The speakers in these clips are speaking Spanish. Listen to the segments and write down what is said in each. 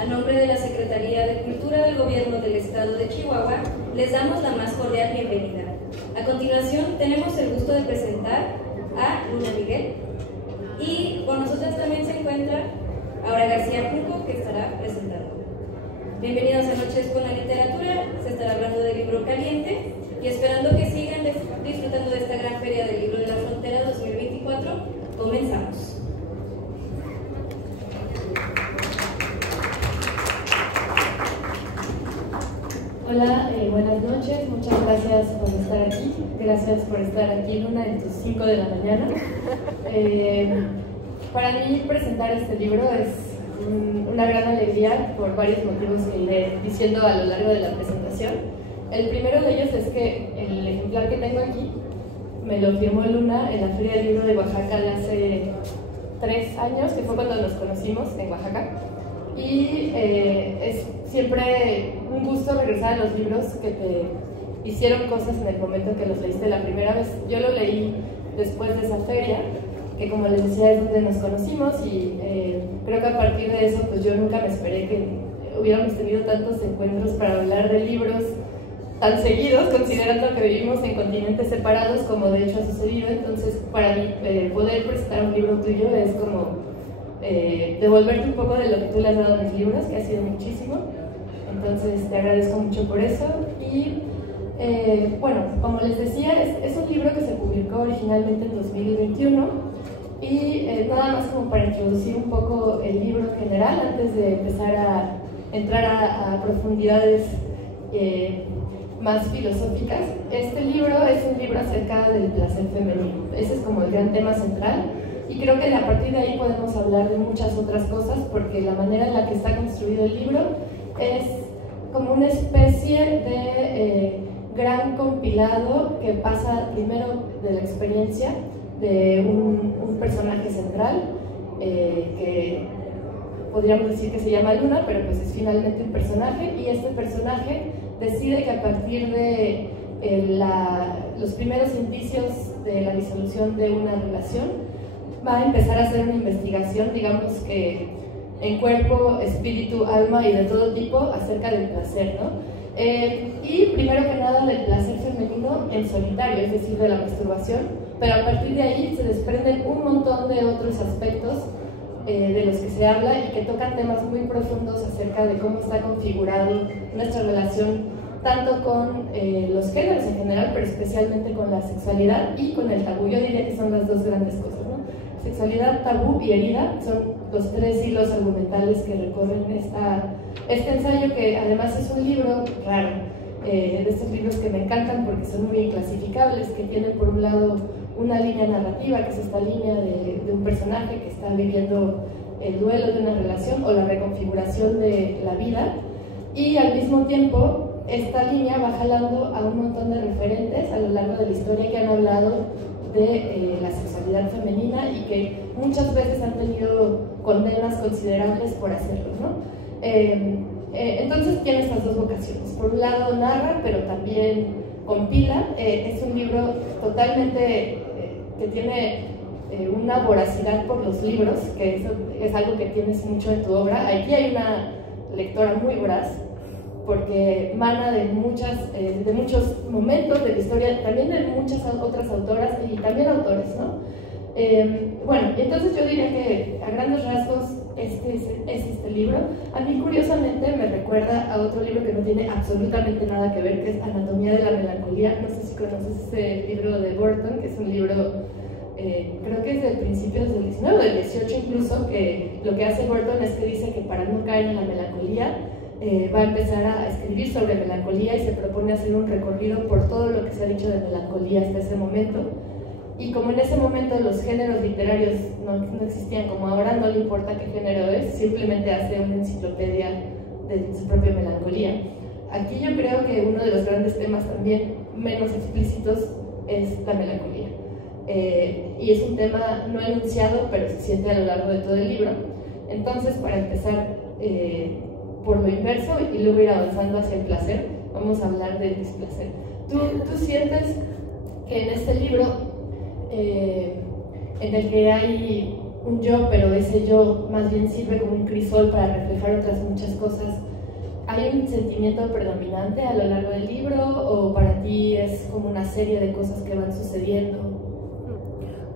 A nombre de la Secretaría de Cultura del Gobierno del Estado de Chihuahua, les damos la más cordial bienvenida. A continuación, tenemos el gusto de presentar a Luna Miguel, y con nosotras también se encuentra Aura García Junco, que estará presentando. Bienvenidos a Noches con la Literatura. Se estará hablando del libro Caliente y esperando que sigan disfrutando de esta gran Feria del Libro de la Frontera 2024. Comenzamos. Hola, buenas noches, muchas gracias por estar aquí. Gracias por estar aquí, Luna, en tus 5 de la mañana. Para mí presentar este libro es una gran alegría por varios motivos que iré diciendo a lo largo de la presentación. El primero de ellos es que el ejemplar que tengo aquí me lo firmó Luna en la Feria del Libro de Oaxaca de hace 3 años, que fue cuando nos conocimos en Oaxaca. Y es siempre un gusto regresar a los libros que te hicieron cosas en el momento en que los leíste la primera vez. Yo lo leí después de esa feria, que como les decía es donde nos conocimos, y creo que a partir de eso pues yo nunca me esperé que hubiéramos tenido tantos encuentros para hablar de libros tan seguidos, considerando que vivimos en continentes separados, como de hecho ha sucedido. Entonces para mí poder presentar un libro tuyo es como devolverte un poco de lo que tú le has dado a mis libros, que ha sido muchísimo. Entonces te agradezco mucho por eso. Y bueno, como les decía, es un libro que se publicó originalmente en 2021, y nada más como para introducir un poco el libro en general antes de empezar a entrar a profundidades más filosóficas. Este libro es un libro acerca del placer femenino. Ese es como el gran tema central. Y creo que a partir de ahí podemos hablar de muchas otras cosas, porque la manera en la que está construido el libro es como una especie de gran compilado que pasa primero de la experiencia de un personaje central, que podríamos decir que se llama Luna, pero pues es finalmente un personaje, y este personaje decide que a partir de los primeros indicios de la disolución de una relación, va a empezar a hacer una investigación, digamos que en cuerpo, espíritu, alma y de todo tipo, acerca del placer, ¿no? Y primero que nada del placer femenino en solitario, es decir, de la masturbación, pero a partir de ahí se desprenden un montón de otros aspectos de los que se habla y que tocan temas muy profundos acerca de cómo está configurado nuestra relación, tanto con los géneros en general, pero especialmente con la sexualidad y con el tabú. Yo diría que son las dos grandes cosas, ¿no? Sexualidad, tabú y herida son los 3 hilos argumentales que recorren este ensayo, que además es un libro raro, de estos libros que me encantan porque son muy inclasificables, que tienen por un lado una línea narrativa, que es esta línea de un personaje que está viviendo el duelo de una relación o la reconfiguración de la vida, y al mismo tiempo esta línea va jalando a un montón de referentes a lo largo de la historia que han hablado de la sexualidad femenina y que muchas veces han tenido condenas considerables por hacerlo, ¿no? Entonces tiene estas dos vocaciones. Por un lado narra, pero también compila. Es un libro totalmente que tiene una voracidad por los libros, que eso es algo que tienes mucho en tu obra. Aquí hay una lectora muy voraz, porque mana de muchos momentos de la historia, también de muchas otras autoras y también autores, ¿no? Bueno, entonces yo diría que a grandes rasgos este es este libro. A mí curiosamente me recuerda a otro libro que no tiene absolutamente nada que ver, que es Anatomía de la Melancolía. No sé si conoces ese libro de Burton, que es un libro, creo que es de principios del 19 o del 18 incluso, que lo que hace Burton es que dice que para no caer en la melancolía, va a empezar a escribir sobre melancolía, y se propone hacer un recorrido por todo lo que se ha dicho de melancolía hasta ese momento. Y como en ese momento los géneros literarios no existían como ahora, no le importa qué género es, simplemente hace una enciclopedia de su propia melancolía. Aquí yo creo que uno de los grandes temas también menos explícitos es la melancolía. Y es un tema no enunciado, pero se siente a lo largo de todo el libro. Entonces, para empezar por lo inverso y luego ir avanzando hacia el placer, vamos a hablar del displacer. ¿Tú sientes que en este libro, en el que hay un yo, pero ese yo más bien sirve como un crisol para reflejar otras muchas cosas. ¿Hay un sentimiento predominante a lo largo del libro o para ti es como una serie de cosas que van sucediendo?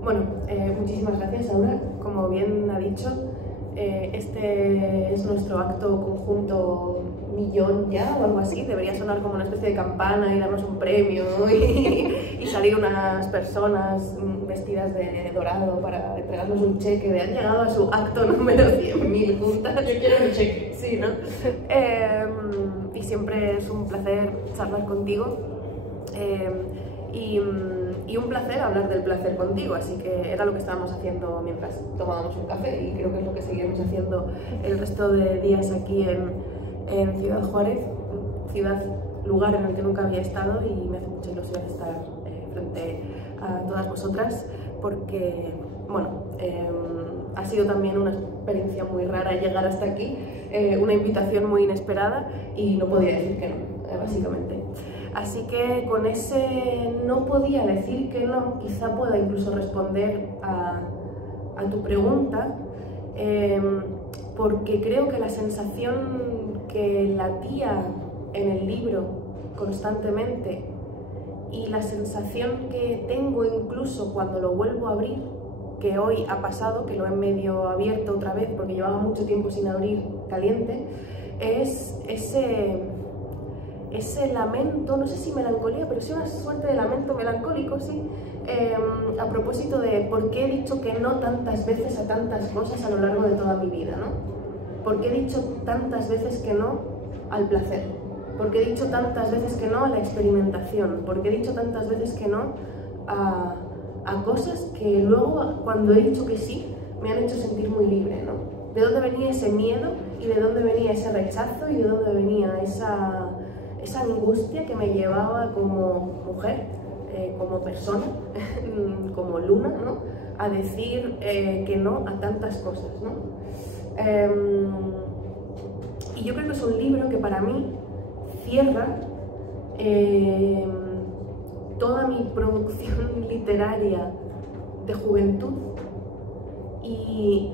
Bueno, muchísimas gracias, Aura. Como bien ha dicho, este es nuestro acto conjunto millón ya o algo así. Debería sonar como una especie de campana y darnos un premio y salir unas personas vestidas de dorado para entregarnos un cheque de han llegado a su acto número 100.000 juntas. Yo quiero un cheque. Sí, ¿no? Y siempre es un placer charlar contigo y un placer hablar del placer contigo, así que era lo que estábamos haciendo mientras tomábamos un café y creo que es lo que seguiremos haciendo el resto de días aquí en Ciudad Juárez, lugar en el que nunca había estado y me hace mucha ilusión estar frente a todas vosotras porque, bueno, ha sido también una experiencia muy rara llegar hasta aquí, una invitación muy inesperada y no podía decir que no, básicamente. Así que con ese no podía decir que no, quizá pueda incluso responder a tu pregunta, porque creo que la sensación que latía en el libro constantemente y la sensación que tengo incluso cuando lo vuelvo a abrir, que hoy ha pasado, que lo he medio abierto otra vez porque llevaba mucho tiempo sin abrir Caliente, es ese lamento, no sé si melancolía, pero sí una suerte de lamento melancólico, sí, a propósito de por qué he dicho que no tantas veces a tantas cosas a lo largo de toda mi vida, ¿no? ¿Por qué he dicho tantas veces que no al placer? ¿Por qué he dicho tantas veces que no a la experimentación? ¿Por qué he dicho tantas veces que no a cosas que luego, cuando he dicho que sí, me han hecho sentir muy libre, ¿no? ¿De dónde venía ese miedo y de dónde venía ese rechazo y de dónde venía esa angustia que me llevaba como mujer, como persona, como Luna, ¿no? A decir que no a tantas cosas, ¿no? Y yo creo que es un libro que para mí cierra toda mi producción literaria de juventud y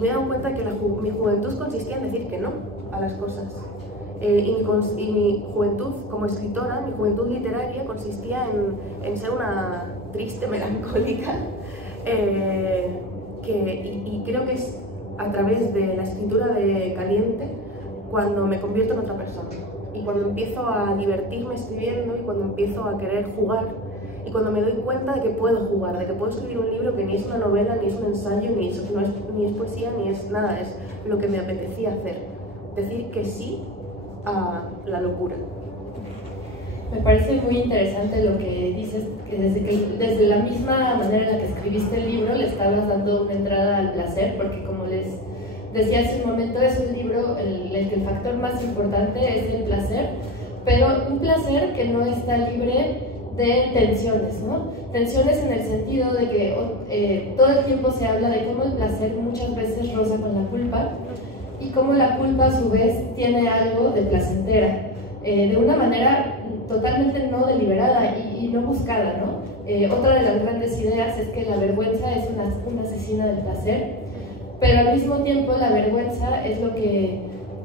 me he dado cuenta que mi juventud consistía en decir que no a las cosas. Y mi juventud como escritora, mi juventud literaria consistía en ser una triste melancólica y creo que es a través de la escritura de Caliente cuando me convierto en otra persona y cuando empiezo a divertirme escribiendo y cuando empiezo a querer jugar y cuando me doy cuenta de que puedo jugar, de que puedo escribir un libro que ni es una novela, ni es un ensayo, ni es poesía, ni es nada, es lo que me apetecía hacer, decir que sí a la locura. Me parece muy interesante lo que dices, que desde la misma manera en la que escribiste el libro le estabas dando una entrada al placer, porque como les decía hace un momento, es un libro en el que el factor más importante es el placer, pero un placer que no está libre de tensiones, ¿no? Tensiones en el sentido de que todo el tiempo se habla de cómo el placer muchas veces roza con la culpa y cómo la culpa a su vez tiene algo de placentera, de una manera totalmente no deliberada y no buscada, ¿no? Otra de las grandes ideas es que la vergüenza es una asesina del placer, pero al mismo tiempo la vergüenza es lo que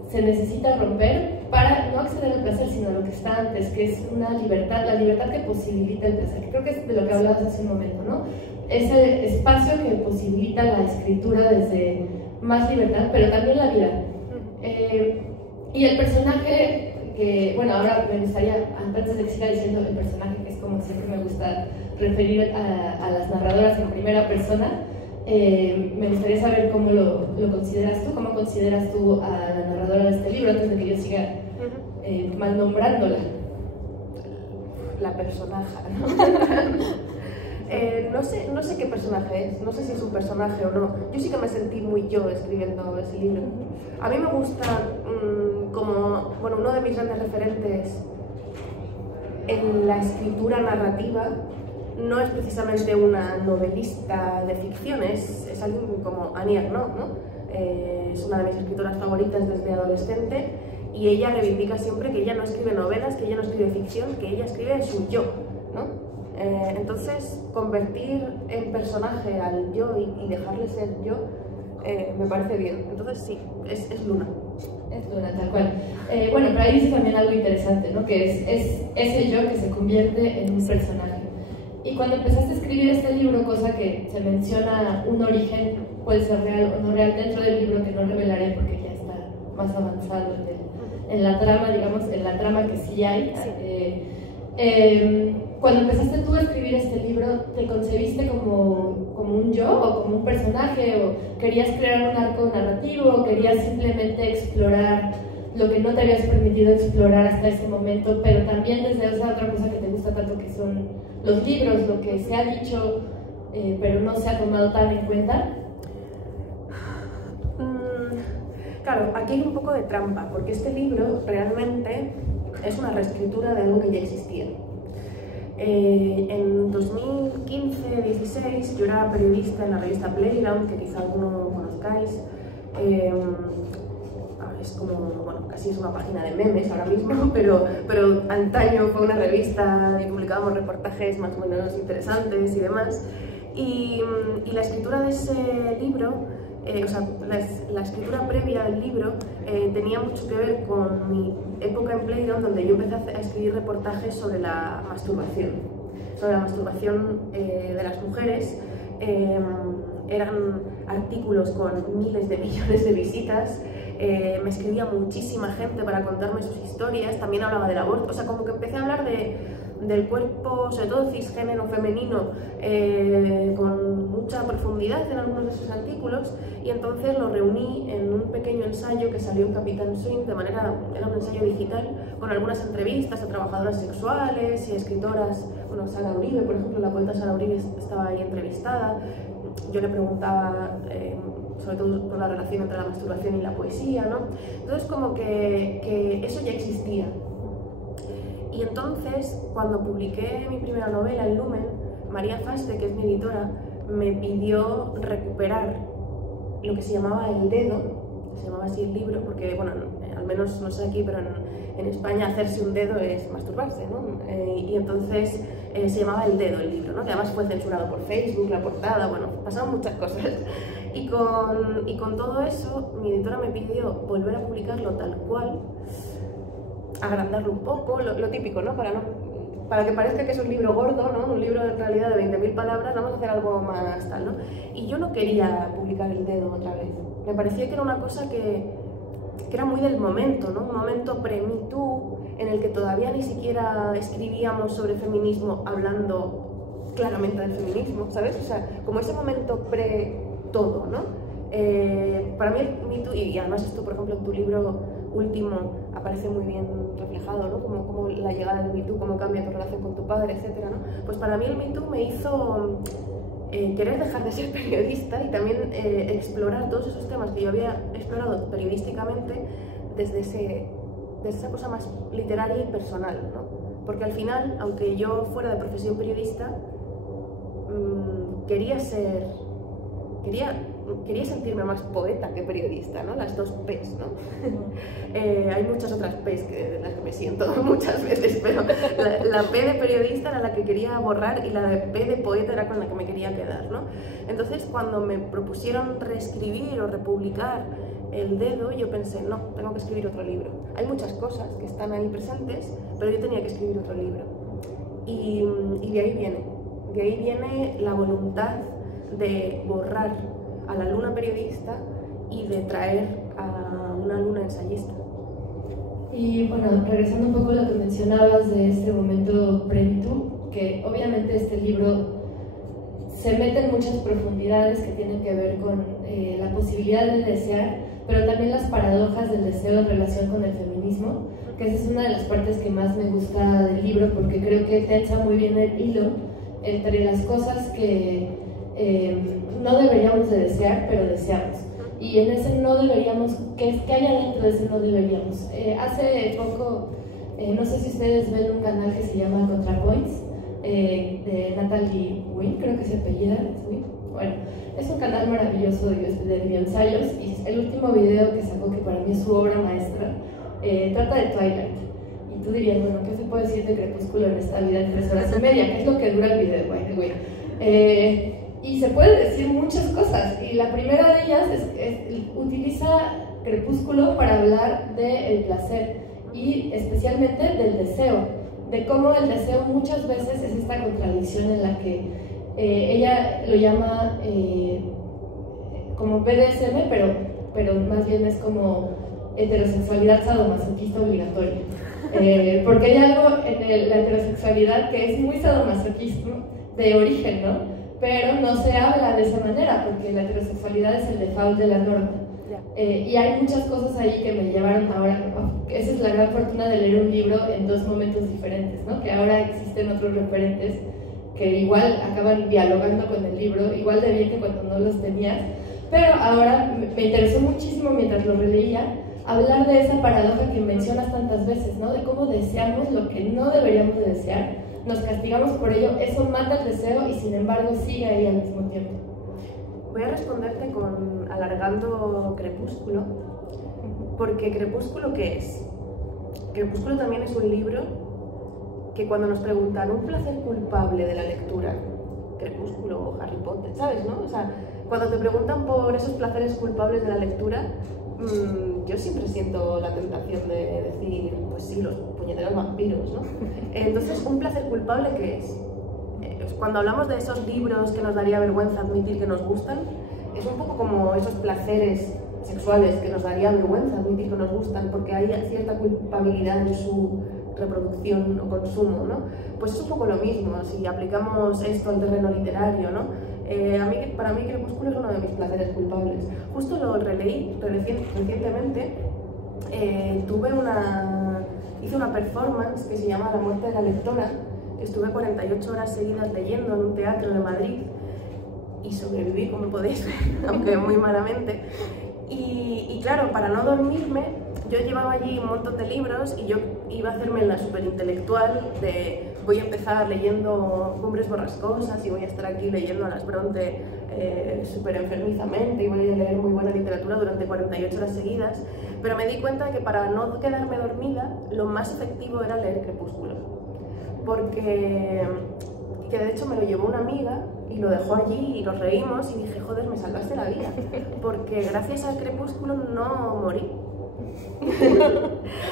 se necesita romper para no acceder al placer, sino a lo que está antes, que es una libertad, la libertad que posibilita el placer, que creo que es de lo que hablabas hace un momento, ¿no? Ese espacio que posibilita la escritura desde más libertad, pero también la vida. Y el personaje que, bueno, ahora me gustaría, antes de que siga diciendo el personaje, que es como siempre me gusta referir a las narradoras en primera persona, me gustaría saber cómo lo consideras tú, cómo consideras tú a la narradora de este libro, antes de que yo siga mal nombrándola. La personaje, ¿no? No sé qué personaje es, no sé si es un personaje o no. Yo sí que me sentí muy yo escribiendo ese libro. A mí me gusta como, bueno, uno de mis grandes referentes en la escritura narrativa no es precisamente una novelista de ficción, es alguien como Annie Ernaux, ¿no? Es una de mis escritoras favoritas desde adolescente y ella reivindica siempre que ella no escribe novelas, que ella no escribe ficción, que ella escribe su yo, ¿no? Entonces, convertir en personaje al yo y dejarle ser yo me parece bien. Entonces sí, es Luna. Es Luna, tal cual. Bueno, pero ahí dice también algo interesante, ¿no? Que es ese yo que se convierte en un personaje. Y cuando empezaste a escribir este libro, cosa que se menciona un origen, puede ser real o no real, dentro del libro, que no revelaré porque ya está más avanzado en la trama, digamos, en la trama que sí hay. Cuando empezaste tú a escribir este libro, ¿te concebiste como un yo o como un personaje? ¿O querías crear un arco narrativo? ¿O querías simplemente explorar lo que no te habías permitido explorar hasta ese momento, pero también desde esa otra cosa que te gusta tanto, que son los libros, lo que se ha dicho pero no se ha tomado tan en cuenta? Claro, aquí hay un poco de trampa, porque este libro realmente es una reescritura de algo que ya existía. En 2015-16 yo era periodista en la revista Playground, que quizá alguno conozcáis. Es como, bueno, casi es una página de memes ahora mismo, pero antaño fue una revista y publicábamos reportajes más o menos interesantes y demás. Y la escritura de ese libro, o sea, la escritura previa al libro tenía mucho que ver con mi época en Playground, donde yo empecé a escribir reportajes sobre la masturbación de las mujeres. Eran artículos con miles de millones de visitas. Me escribía muchísima gente para contarme sus historias. También hablaba del aborto, o sea, como que empecé a hablar del cuerpo, sobre todo cisgénero femenino, con mucha profundidad en algunos de sus artículos, y entonces lo reuní en un pequeño ensayo que salió en Capitán Swing, era un ensayo digital, con algunas entrevistas a trabajadoras sexuales y escritoras. Bueno, Sara Uribe, por ejemplo, la poeta Sara Uribe estaba ahí entrevistada. Yo le preguntaba sobre todo por la relación entre la masturbación y la poesía, ¿no? Entonces como que eso ya existía. Y entonces, cuando publiqué mi primera novela, El Lumen, María Faste, que es mi editora, me pidió recuperar lo que se llamaba El Dedo, se llamaba así el libro, porque, bueno, al menos no sé aquí, pero en España hacerse un dedo es masturbarse, ¿no? Y entonces se llamaba El Dedo el libro, ¿no? Que además fue censurado por Facebook, la portada, bueno, pasaron muchas cosas. Y con todo eso, mi editora me pidió volver a publicarlo tal cual, agrandarlo un poco, lo típico, ¿no? Para que parezca que es un libro gordo, ¿no? Un libro en realidad de 20.000 palabras, vamos a hacer algo más tal, ¿no? Y yo no quería publicar El Dedo otra vez. Me parecía que era una cosa que era muy del momento, ¿no? Un momento pre-Me Too, en el que todavía ni siquiera escribíamos sobre feminismo hablando claramente del feminismo, ¿sabes? O sea, como ese momento pre-todo, ¿no? Para mí el Me Too, y además esto, por ejemplo, en tu libro último aparece muy bien reflejado, ¿no? Como la llegada del Me Too, cómo cambia tu relación con tu padre, etcétera, ¿no? Pues para mí el Me Too me hizo querer dejar de ser periodista y también explorar todos esos temas que yo había explorado periodísticamente desde esa cosa más literaria y personal, ¿no? Porque al final, aunque yo fuera de profesión periodista, quería sentirme más poeta que periodista, ¿no? Las dos P's, ¿no? Hay muchas otras P's de las que me siento muchas veces, pero la P de periodista era la que quería borrar y la P de poeta era con la que me quería quedar, ¿no? Entonces, cuando me propusieron reescribir o republicar El Dedo, yo pensé, no, tengo que escribir otro libro. Hay muchas cosas que están ahí presentes, pero yo tenía que escribir otro libro. Y de ahí viene la voluntad de borrar a la Luna periodista y de traer a una Luna ensayista. Y bueno, regresando un poco a lo que mencionabas de este momento pre-Me Too, que obviamente este libro se mete en muchas profundidades que tienen que ver con la posibilidad de desear, pero también las paradojas del deseo en relación con el feminismo, que esa es una de las partes que más me gusta del libro, porque creo que tensa muy bien el hilo entre las cosas que no deberíamos de desear, pero deseamos. Y en ese no deberíamos, ¿qué hay adentro de ese no deberíamos? Hace poco, no sé si ustedes ven un canal que se llama ContraPoints, de Natalie Wynn, creo que se apellida, ¿es Wynn? Bueno, es un canal maravilloso de bioensayos, y el último video que sacó, que para mí es su obra maestra, trata de Twilight. Y y tú dirías, bueno, ¿qué se puede decir de Crepúsculo en esta vida en 3 horas y media? ¿Qué es lo que dura el video, güey? Y se puede decir muchas cosas, y la primera de ellas utiliza Crepúsculo para hablar del placer y especialmente del deseo, de cómo el deseo muchas veces es esta contradicción en la que ella lo llama como BDSM, pero más bien es como heterosexualidad sadomasoquista obligatoria. Porque hay algo en la heterosexualidad que es muy sadomasoquismo de origen, ¿no? Pero no se habla de esa manera, porque la heterosexualidad es el default de la norma. Y hay muchas cosas ahí que me llevaron ahora, esa es la gran fortuna de leer un libro en 2 momentos diferentes, ¿no? Que ahora existen otros referentes que igual acaban dialogando con el libro, igual de bien que cuando no los tenías, pero ahora me interesó muchísimo mientras lo releía hablar de esa paradoja que mencionas tantas veces, ¿no? De cómo deseamos lo que no deberíamos de desear, nos castigamos por ello, eso mata el deseo y sin embargo sigue ahí al mismo tiempo. Voy a responderte alargando Crepúsculo, porque Crepúsculo, ¿qué es? Crepúsculo también es un libro que cuando nos preguntan un placer culpable de la lectura, Crepúsculo o Harry Potter, ¿sabes, no? O sea, cuando te preguntan por esos placeres culpables de la lectura, yo siempre siento la tentación de decir, pues sí, los puñeteros vampiros, ¿no? Entonces, ¿un placer culpable qué es? Cuando hablamos de esos libros que nos daría vergüenza admitir que nos gustan, es un poco como esos placeres sexuales que nos daría vergüenza admitir que nos gustan porque hay cierta culpabilidad en su reproducción o consumo, ¿no? Pues es un poco lo mismo, si aplicamos esto al terreno literario, ¿no? Para mí Crepúsculo es uno de mis placeres culpables. Justo lo releí recientemente, hice una performance que se llama La muerte de la lectora, que estuve 48 horas seguidas leyendo en un teatro de Madrid y sobreviví, como podéis ver, aunque muy malamente. Y claro, para no dormirme, yo llevaba allí un montón de libros y yo iba a hacerme la superintelectual de voy a empezar leyendo Cumbres Borrascosas y voy a estar aquí leyendo a las Bronte súper enfermizamente y voy a leer muy buena literatura durante 48 horas seguidas, pero me di cuenta de que para no quedarme dormida, lo más efectivo era leer Crepúsculo, porque que de hecho me lo llevó una amiga y lo dejó allí y nos reímos y dije, joder, me salvaste la vida, porque gracias al Crepúsculo no morí.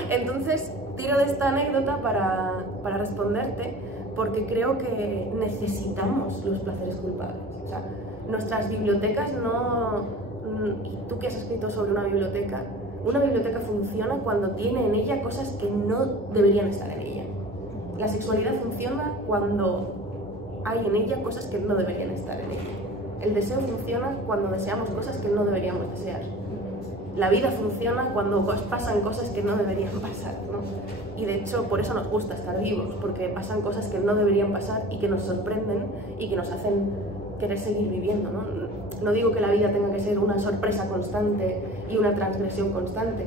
Entonces tiro de esta anécdota para responderte, porque creo que necesitamos los placeres culpables. O sea, nuestras bibliotecas no... Y tú que has escrito sobre una biblioteca funciona cuando tiene en ella cosas que no deberían estar en ella. La sexualidad funciona cuando hay en ella cosas que no deberían estar en ella. El deseo funciona cuando deseamos cosas que no deberíamos desear. La vida funciona cuando pasan cosas que no deberían pasar, ¿no? Y de hecho por eso nos gusta estar vivos, porque pasan cosas que no deberían pasar y que nos sorprenden y que nos hacen querer seguir viviendo, ¿no? No digo que la vida tenga que ser una sorpresa constante y una transgresión constante.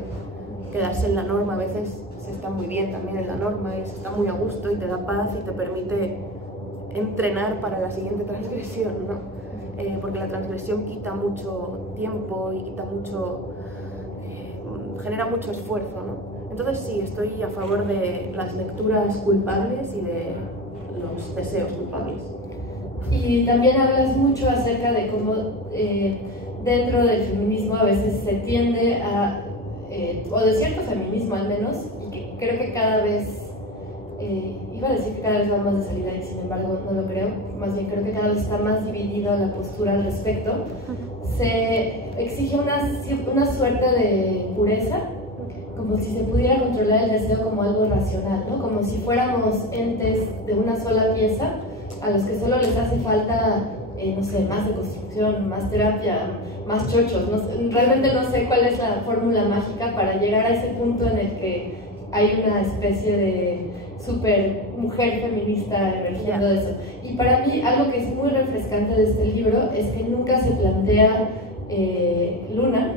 Quedarse en la norma a veces se está muy bien también en la norma y se está muy a gusto y te da paz y te permite entrenar para la siguiente transgresión, ¿no? Porque la transgresión quita mucho tiempo y quita mucho... genera mucho esfuerzo, ¿no? Entonces sí, estoy a favor de las lecturas culpables y de los deseos culpables. Y también hablas mucho acerca de cómo dentro del feminismo a veces se tiende a, o de cierto feminismo al menos, y que creo que cada vez, iba a decir que cada vez va más de salida y sin embargo no lo creo, más bien creo que cada vez está más dividida la postura al respecto, se exige una suerte de pureza, como si se pudiera controlar el deseo como algo racional, ¿no? Como si fuéramos entes de una sola pieza a los que solo les hace falta, no sé, más deconstrucción, más terapia, más chochos. Realmente no sé cuál es la fórmula mágica para llegar a ese punto en el que hay una especie de super mujer feminista emergiendo de eso. Y para mí algo que es muy refrescante de este libro es que nunca se plantea Luna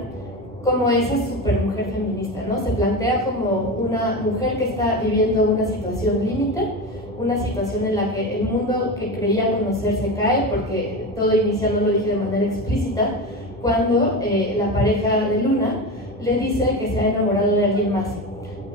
como esa super mujer feminista, ¿no? Se plantea como una mujer que está viviendo una situación límite, una situación en la que el mundo que creía conocer se cae, porque todo inicia, no lo dije de manera explícita, cuando la pareja de Luna le dice que se ha enamorado de alguien más.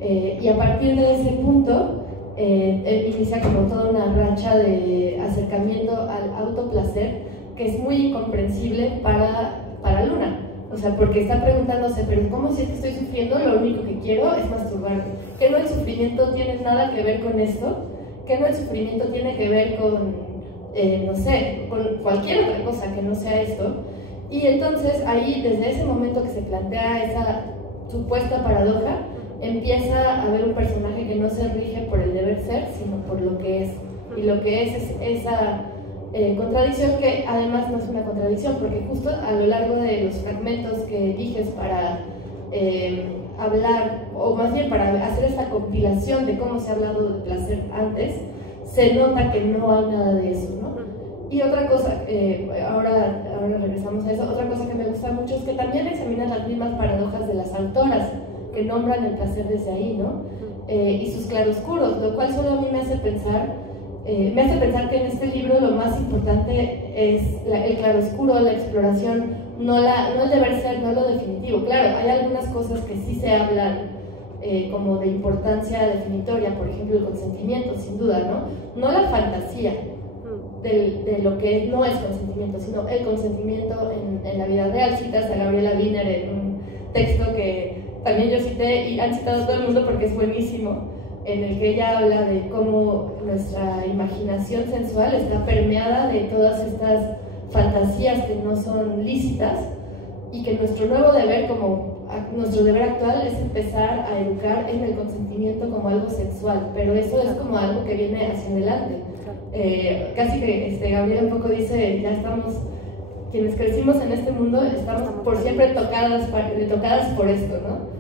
Y a partir de ese punto inicia como toda una racha de acercamiento al autoplacer que es muy incomprensible para Luna. O sea, porque está preguntándose, pero ¿cómo si es que estoy sufriendo? Lo único que quiero es masturbarme. ¿Que no el sufrimiento tiene nada que ver con esto? ¿Que no el sufrimiento tiene que ver con, no sé, con cualquier otra cosa que no sea esto? Y entonces ahí, desde ese momento que se plantea esa supuesta paradoja, empieza a haber un personaje que no se rige por el deber ser, sino por lo que es. Y lo que es esa contradicción, que además no es una contradicción, porque justo a lo largo de los fragmentos que eliges para hablar, o más bien para hacer esta compilación de cómo se ha hablado de placer antes, se nota que no hay nada de eso, ¿no? Y otra cosa, ahora regresamos a eso, otra cosa que me gusta mucho es que también examina las mismas paradojas de las autoras, que nombran el placer desde ahí, ¿no? Y sus claroscuros, lo cual solo a mí me hace pensar que en este libro lo más importante es el claroscuro, la exploración, no el deber ser, no lo definitivo. Claro, hay algunas cosas que sí se hablan como de importancia definitoria, por ejemplo el consentimiento, sin duda, ¿no? No la fantasía de lo que no es consentimiento, sino el consentimiento en la vida real. Citas a Gabriela Wiener en un texto que también yo cité y han citado todo el mundo porque es buenísimo, en el que ella habla de cómo nuestra imaginación sensual está permeada de todas estas fantasías que no son lícitas, y que nuestro nuevo deber, como nuestro deber actual, es empezar a educar en el consentimiento como algo sexual, pero eso es como algo que viene hacia adelante. Casi que Gabriela un poco dice, ya estamos, quienes crecimos en este mundo, estamos por siempre tocadas por esto, ¿no?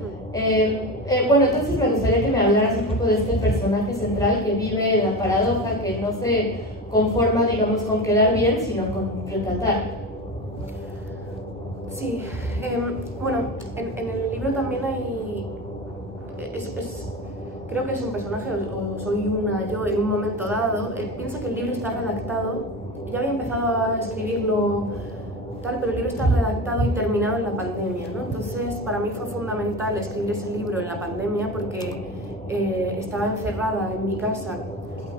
Bueno, entonces me gustaría que me hablaras un poco de este personaje central que vive la paradoja, que no se conforma, digamos, con quedar bien, sino con retratar. Sí, bueno, en el libro también hay... creo que es un personaje, o soy yo en un momento dado. Piensa que el libro está redactado, ya había empezado a escribirlo pero el libro está redactado y terminado en la pandemia, ¿no? Entonces para mí fue fundamental escribir ese libro en la pandemia porque estaba encerrada en mi casa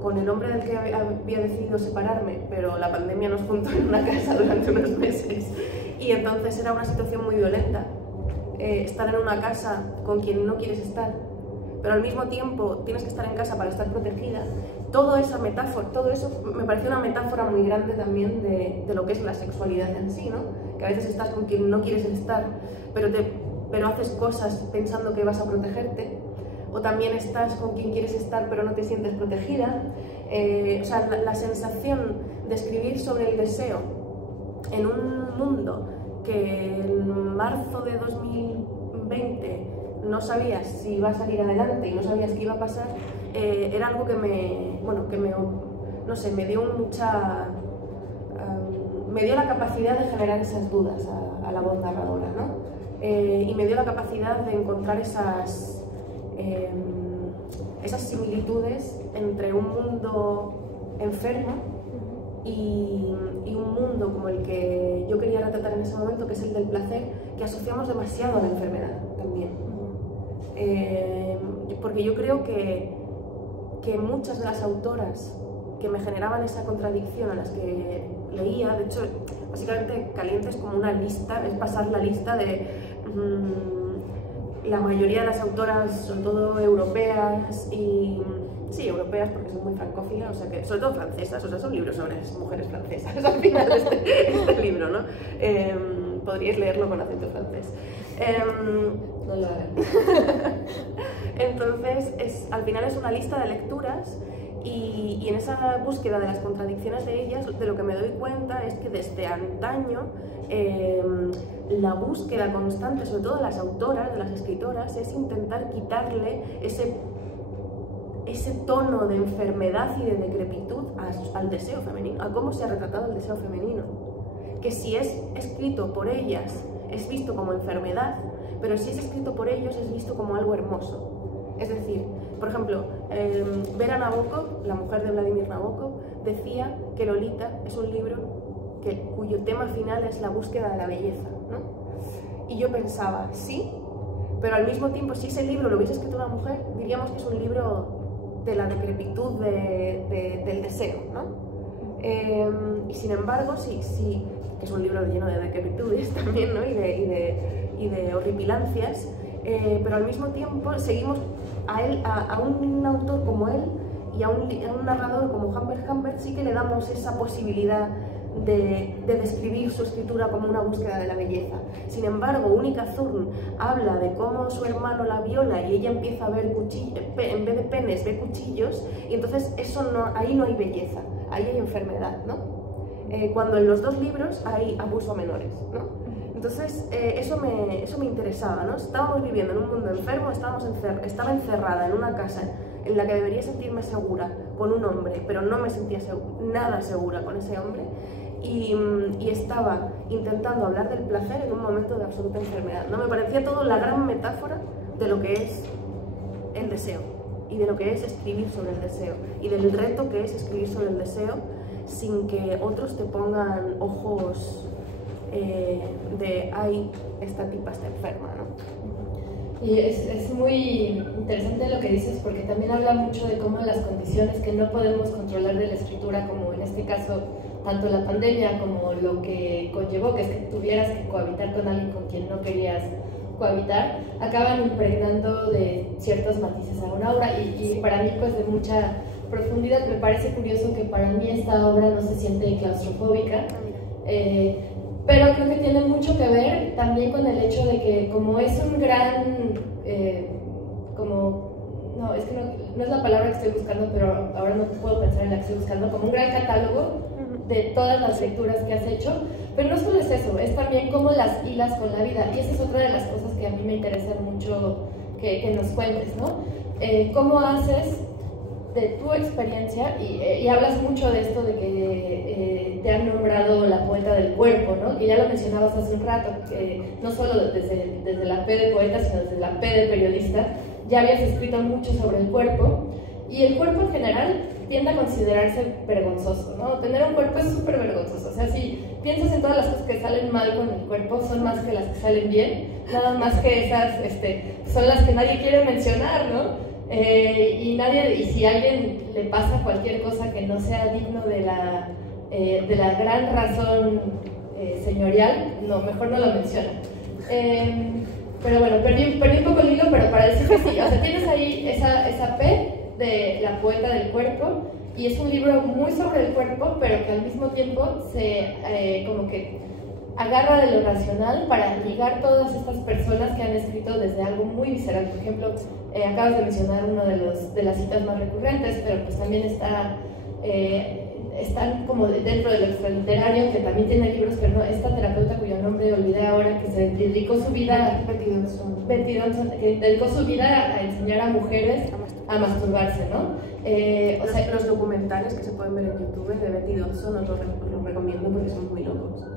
con el hombre del que había decidido separarme, pero la pandemia nos juntó en una casa durante unos meses y entonces era una situación muy violenta, estar en una casa con quien no quieres estar, pero al mismo tiempo tienes que estar en casa para estar protegida. Todo eso me pareció una metáfora muy grande también de lo que es la sexualidad en sí, ¿no? Que a veces estás con quien no quieres estar, pero haces cosas pensando que vas a protegerte, o también estás con quien quieres estar pero no te sientes protegida. O sea, la sensación de escribir sobre el deseo en un mundo que en marzo de 2020 no sabías si iba a salir adelante y no sabías qué iba a pasar, era algo que me dio me dio la capacidad de generar esas dudas a la voz narradora, ¿no? Y me dio la capacidad de encontrar esas similitudes entre un mundo enfermo y un mundo como el que yo quería retratar en ese momento, que es el del placer, que asociamos demasiado a la enfermedad también. Porque yo creo que muchas de las autoras que me generaban esa contradicción a las que leía, de hecho, básicamente Caliente es como una lista, es pasar la lista de la mayoría de las autoras, sobre todo europeas, y sí, europeas porque son muy francófilas, o sea que, sobre todo francesas, o sea, son libros sobre mujeres francesas al final este libro, ¿no? Podríais leerlo con acento francés. No lo hagan. Entonces, al final es una lista de lecturas y en esa búsqueda de las contradicciones de ellas, de lo que me doy cuenta es que desde antaño la búsqueda constante, sobre todo de las autoras, de las escritoras, es intentar quitarle ese tono de enfermedad y de decrepitud al deseo femenino, a cómo se ha retratado el deseo femenino, que si es escrito por ellas es visto como enfermedad, pero si es escrito por ellos es visto como algo hermoso. Es decir, por ejemplo, Vera Nabokov, la mujer de Vladimir Nabokov, decía que Lolita es un libro cuyo tema final es la búsqueda de la belleza, ¿no? Y yo pensaba, sí, pero al mismo tiempo, si ese libro lo hubiese escrito una mujer, diríamos que es un libro de la decrepitud del deseo, ¿no? Y sin embargo, sí, que es un libro lleno de decrepitudes también, ¿no? y de horripilancias, pero al mismo tiempo seguimos a un autor como él y a un narrador como Humbert Humbert, sí que le damos esa posibilidad de describir su escritura como una búsqueda de la belleza. Sin embargo, Unica Thurn habla de cómo su hermano la viola y ella empieza a ver en vez de penes, ve cuchillos, y entonces ahí no hay belleza, ahí hay enfermedad, ¿no? Cuando en los dos libros hay abuso a menores, ¿no? Entonces, eso me interesaba, ¿no? Estábamos viviendo en un mundo enfermo, estaba encerrada en una casa en la que debería sentirme segura con un hombre, pero no me sentía nada segura con ese hombre, y estaba intentando hablar del placer en un momento de absoluta enfermedad, ¿no? Me parecía todo la gran metáfora de lo que es el deseo, y de lo que es escribir sobre el deseo, y del reto que es escribir sobre el deseo sin que otros te pongan ojos de ay, esta tipa está enferma, ¿no? Y es muy interesante lo que dices, porque también habla mucho de cómo las condiciones que no podemos controlar de la escritura, como en este caso tanto la pandemia como lo que conllevó que tuvieras que cohabitar con alguien con quien no querías cohabitar, acaban impregnando de ciertos matices a una obra, y para mí pues de mucha profundidad. Me parece curioso que para mí esta obra no se siente claustrofóbica, pero creo que tiene mucho que ver también con el hecho de que como es un gran, no es la palabra que estoy buscando, pero ahora no puedo pensar en la que estoy buscando, como un gran catálogo de todas las lecturas que has hecho, pero no solo es eso, es también cómo las hilas con la vida, y esa es otra de las cosas que a mí me interesa mucho que nos cuentes, ¿no? ¿Cómo haces de tu experiencia, y hablas mucho de esto de que te han nombrado la poeta del cuerpo, ¿no? Que ya lo mencionabas hace un rato, que no solo desde la P de poeta, sino desde la P de periodista, ya habías escrito mucho sobre el cuerpo, y el cuerpo en general tiende a considerarse vergonzoso, ¿no? Tener un cuerpo es súper vergonzoso, o sea, si piensas en todas las cosas que salen mal con el cuerpo, son más que las que salen bien, nada más que esas son las que nadie quiere mencionar, ¿no? Y si a alguien le pasa cualquier cosa que no sea digno de la gran razón señorial, mejor no lo menciona. Pero bueno, perdí un poco el hilo, pero para decir que sí, o sea, tienes ahí esa P de la poeta del cuerpo, y es un libro muy sobre el cuerpo, pero que al mismo tiempo se como que agarra de lo racional para ligar todas estas personas que han escrito desde algo muy visceral. Por ejemplo, acabas de mencionar uno de las citas más recurrentes, pero pues también están como dentro de lo extraliterario, que también tiene libros, pero no, esta terapeuta cuyo nombre olvidé ahora, que se dedicó su vida que dedicó su vida a enseñar a mujeres a masturbarse, ¿no? O sea, los documentales que se pueden ver en YouTube de Betty Dodson os los recomiendo porque son muy locos.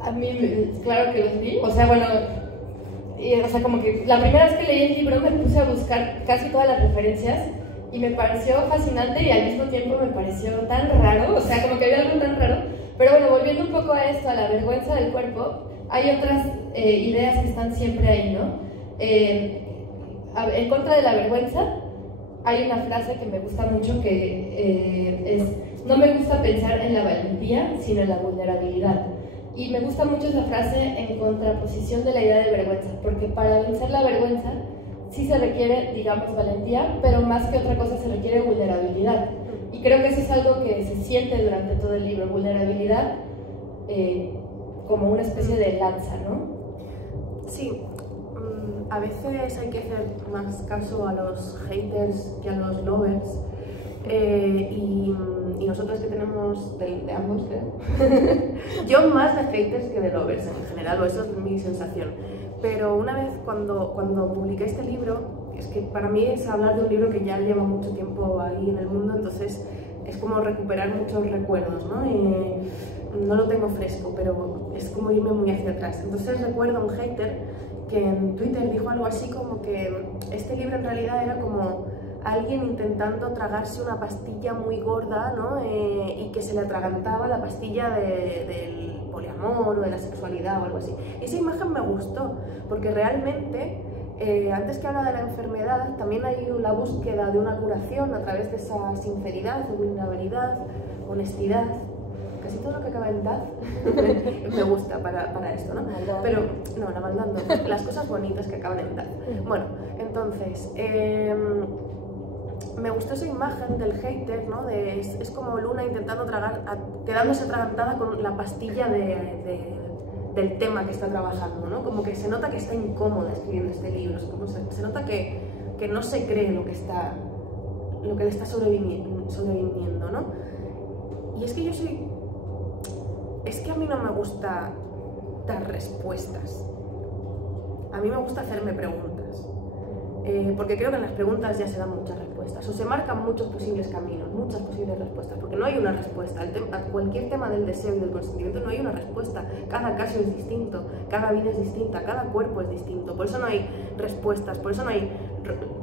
A mí, claro que los vi, o sea, bueno, o sea, como que la primera vez que leí el libro me puse a buscar casi todas las referencias y me pareció fascinante, y al mismo tiempo me pareció tan raro, o sea, como que había algo tan raro. Pero bueno, volviendo un poco a esto, a la vergüenza del cuerpo, hay otras ideas que están siempre ahí, ¿no? En contra de la vergüenza hay una frase que me gusta mucho, que es: no me gusta pensar en la valentía, sino en la vulnerabilidad. Y me gusta mucho esa frase en contraposición de la idea de vergüenza, porque para vencer la vergüenza sí se requiere, digamos, valentía, pero más que otra cosa se requiere vulnerabilidad. Y creo que eso es algo que se siente durante todo el libro, vulnerabilidad como una especie de lanza, ¿no? Sí, a veces hay que hacer más caso a los haters que a los lovers, y nosotros que tenemos de ambos, yo más de haters que de lovers en general, o eso es mi sensación. Pero una vez cuando publiqué este libro, es que para mí es hablar de un libro que ya lleva mucho tiempo ahí en el mundo, entonces es como recuperar muchos recuerdos, ¿no? No lo tengo fresco, pero es como irme muy hacia atrás. Entonces recuerdo a un hater que en Twitter dijo algo así como que este libro en realidad era como alguien intentando tragarse una pastilla muy gorda, ¿no? Y que se le atragantaba la pastilla del poliamor o de la sexualidad o algo así. Esa imagen me gustó, porque realmente Antes que habla de la enfermedad, también hay la búsqueda de una curación a través de esa sinceridad, vulnerabilidad, honestidad. Casi todo lo que acaba en dad me gusta para esto, ¿no? Pero, no, la maldad no, las cosas bonitas que acaban en dad. Bueno, entonces, me gustó esa imagen del hater, ¿no? Es como Luna intentando quedándose atragantada con la pastilla del tema que está trabajando, ¿no? Como que se nota que está incómoda escribiendo este libro, como se nota que no se cree lo que le está sobreviniendo, ¿no? Y es que es que a mí no me gusta dar respuestas, a mí me gusta hacerme preguntas, porque creo que en las preguntas ya se dan muchas respuestas, o se marcan muchos posibles caminos, muchas posibles respuestas, porque no hay una respuesta. A cualquier tema del deseo y del consentimiento no hay una respuesta, cada caso es distinto, cada vida es distinta, cada cuerpo es distinto, por eso no hay respuestas, por eso no hay...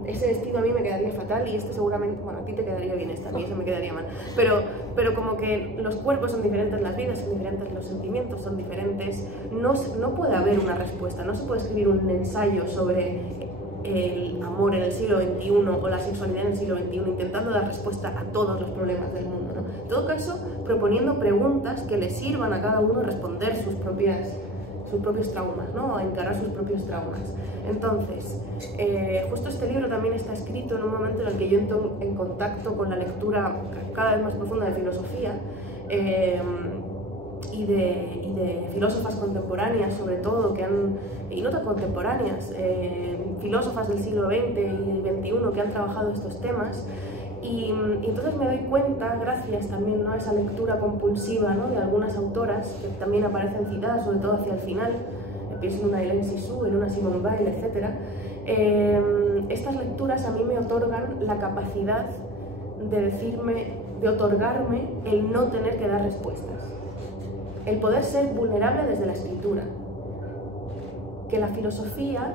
Ese vestido a mí me quedaría fatal y este seguramente, bueno, a ti te quedaría bien, a mí eso me quedaría mal, pero como que los cuerpos son diferentes, las vidas son diferentes, los sentimientos son diferentes, no puede haber una respuesta, no se puede escribir un ensayo sobre el amor en el siglo XXI o la sexualidad en el siglo XXI intentando dar respuesta a todos los problemas del mundo, ¿no? En todo caso, proponiendo preguntas que le sirvan a cada uno a responder sus propios traumas, ¿no? A encarar sus propios traumas. Entonces, justo este libro también está escrito en un momento en el que yo entro en contacto con la lectura cada vez más profunda de filosofía y de filósofas contemporáneas, sobre todo, y no tan contemporáneas, filósofas del siglo XX y XXI que han trabajado estos temas. Y entonces me doy cuenta, gracias también, ¿no?, a esa lectura compulsiva, ¿no?, de algunas autoras que también aparecen citadas, sobre todo hacia el final, pienso en una Hélène Cixous, en una Simone Weil, etc. Estas lecturas a mí me otorgan la capacidad de otorgarme el no tener que dar respuestas, el poder ser vulnerable desde la escritura, que la filosofía,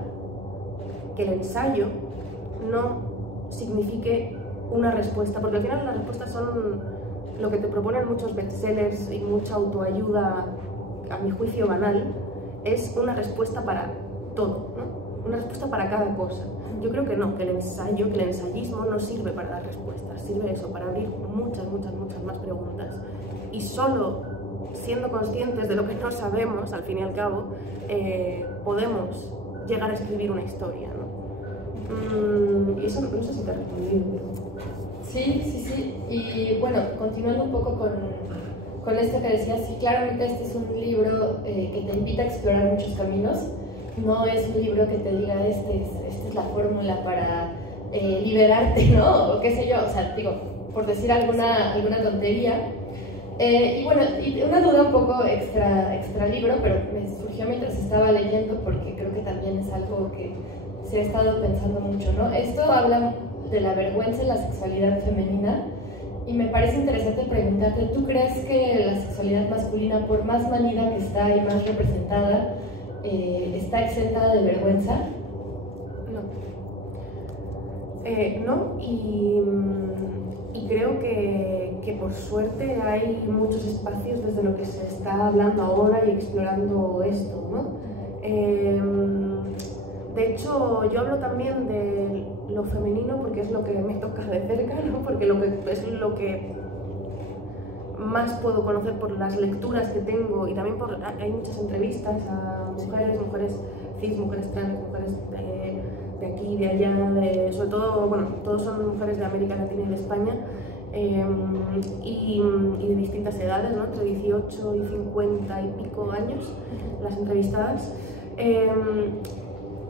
que el ensayo no signifique una respuesta, porque al final las respuestas son lo que te proponen muchos bestsellers y mucha autoayuda, a mi juicio banal, es una respuesta para todo, ¿no? Una respuesta para cada cosa. Yo creo que no, que el ensayismo no sirve para dar respuestas, sirve eso, para abrir muchas más preguntas. Y solo siendo conscientes de lo que no sabemos, al fin y al cabo, podemos llegar a escribir una historia, ¿no? Y eso no sé si te ha respondido. Sí. Y bueno, continuando un poco con esto que decías, sí, claramente este es un libro que te invita a explorar muchos caminos. No es un libro que te diga, esta es la fórmula para liberarte, ¿no? O qué sé yo, o sea, digo, por decir alguna tontería. Y bueno, y una duda un poco extra libro, pero me surgió mientras estaba leyendo, porque creo que también es algo que se ha estado pensando mucho, ¿no? Esto habla de la vergüenza en la sexualidad femenina, y me parece interesante preguntarte, ¿tú crees que la sexualidad masculina, por más manida que está y más representada, está exenta de vergüenza? No, y creo que por suerte hay muchos espacios desde lo que se está hablando ahora y explorando esto, ¿no? De hecho, yo hablo también de lo femenino porque es lo que me toca de cerca, ¿no? Porque es lo que más puedo conocer por las lecturas que tengo, y también hay muchas entrevistas a mujeres cis, mujeres trans, mujeres de aquí, de allá, sobre todo, bueno, todos son mujeres de América Latina y de España, y de distintas edades, ¿no? Entre 18 y 50 y pico años, las entrevistadas.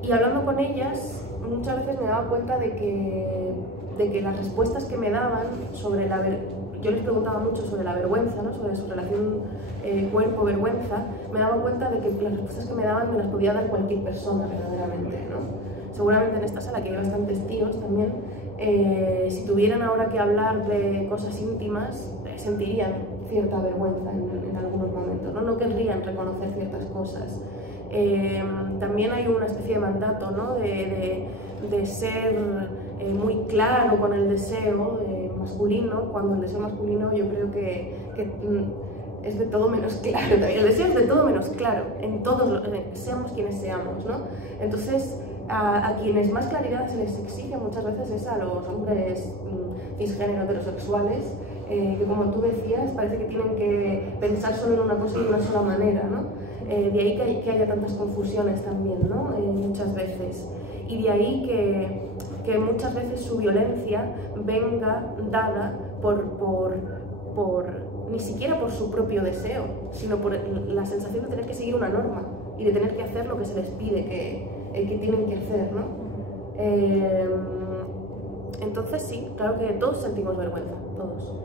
Y hablando con ellas, muchas veces me daba cuenta de que las respuestas que me daban sobre yo les preguntaba mucho sobre la vergüenza, ¿no? Sobre su relación cuerpo-vergüenza, me daba cuenta de que las respuestas que me daban me las podía dar cualquier persona verdaderamente, ¿no? Seguramente en esta sala, que hay bastantes tíos también, si tuvieran ahora que hablar de cosas íntimas, sentirían cierta vergüenza en algunos momentos, ¿no? No querrían reconocer ciertas cosas. También hay una especie de mandato, ¿no? de ser muy claro con el deseo masculino, cuando el deseo masculino yo creo que es de todo menos claro. El deseo es de todo menos claro, seamos quienes seamos, ¿no? Entonces A quienes más claridad se les exige muchas veces es a los hombres cisgénero heterosexuales, que como tú decías, parece que tienen que pensar solo en una cosa y de una sola manera, ¿no? De ahí que haya tantas confusiones también, ¿no? Muchas veces. Y de ahí que muchas veces su violencia venga dada ni siquiera por su propio deseo, sino por la sensación de tener que seguir una norma y de tener que hacer lo que se les pide que tienen que hacer, ¿no? Entonces sí, claro que todos sentimos vergüenza, todos.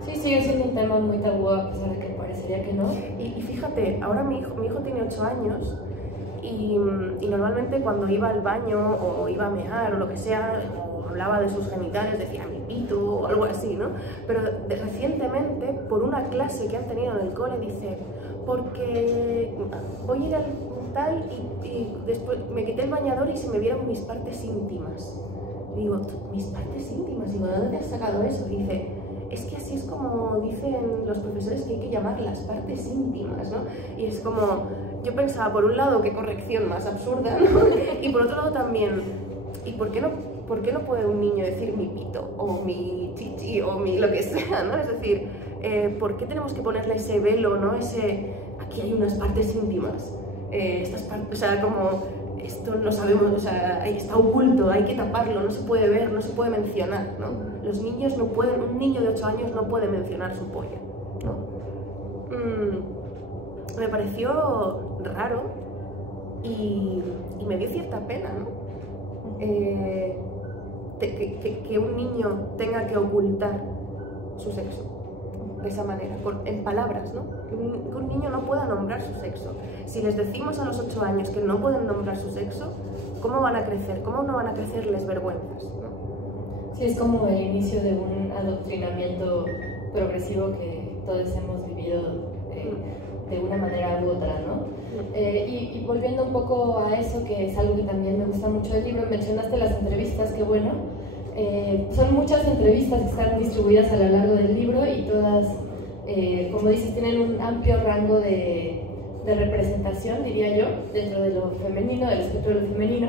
Sí, sigue siendo un tema muy tabú a pesar de que parecería que no. Y fíjate, ahora mi hijo tiene 8 años y normalmente cuando iba al baño o iba a mear o lo que sea, o hablaba de sus genitales, decía mi pito o algo así, ¿no? Pero recientemente, por una clase que han tenido en el cole, dice, porque voy a ir al tal y después me quité el bañador y se me vieron mis partes íntimas. Y digo, ¿mis partes íntimas? Digo, ¿de dónde has sacado eso? Y dice, es que así es como dicen los profesores que hay que llamar las partes íntimas, ¿no? Y es como, yo pensaba, por un lado, qué corrección más absurda, ¿no? Y por otro lado también, ¿y por qué no puede un niño decir mi pito, o mi chichi, o mi lo que sea, ¿no? Es decir, ¿por qué tenemos que ponerle ese velo, ¿no? Aquí hay unas partes íntimas, estas partes, o sea, como, esto no sabemos, o sea, está oculto, hay que taparlo, no se puede ver, no se puede mencionar, ¿no? Los niños no pueden, un niño de 8 años no puede mencionar su polla, ¿no? Me pareció raro y me dio cierta pena, ¿no? Que un niño tenga que ocultar su sexo de esa manera, en palabras, ¿no? Que un niño no pueda nombrar su sexo. Si les decimos a los 8 años que no pueden nombrar su sexo, ¿cómo van a crecer? ¿Cómo no van a crecerles vergüenzas, ¿no? Sí, es como el inicio de un adoctrinamiento progresivo que todos hemos vivido de una manera u otra, ¿no? Y volviendo un poco a eso, que es algo que también me gusta mucho del libro, mencionaste las entrevistas, que bueno, son muchas entrevistas que están distribuidas a lo largo del libro y todas, como dices, tienen un amplio rango de representación, diría yo, dentro de lo femenino, del espectro de lo femenino.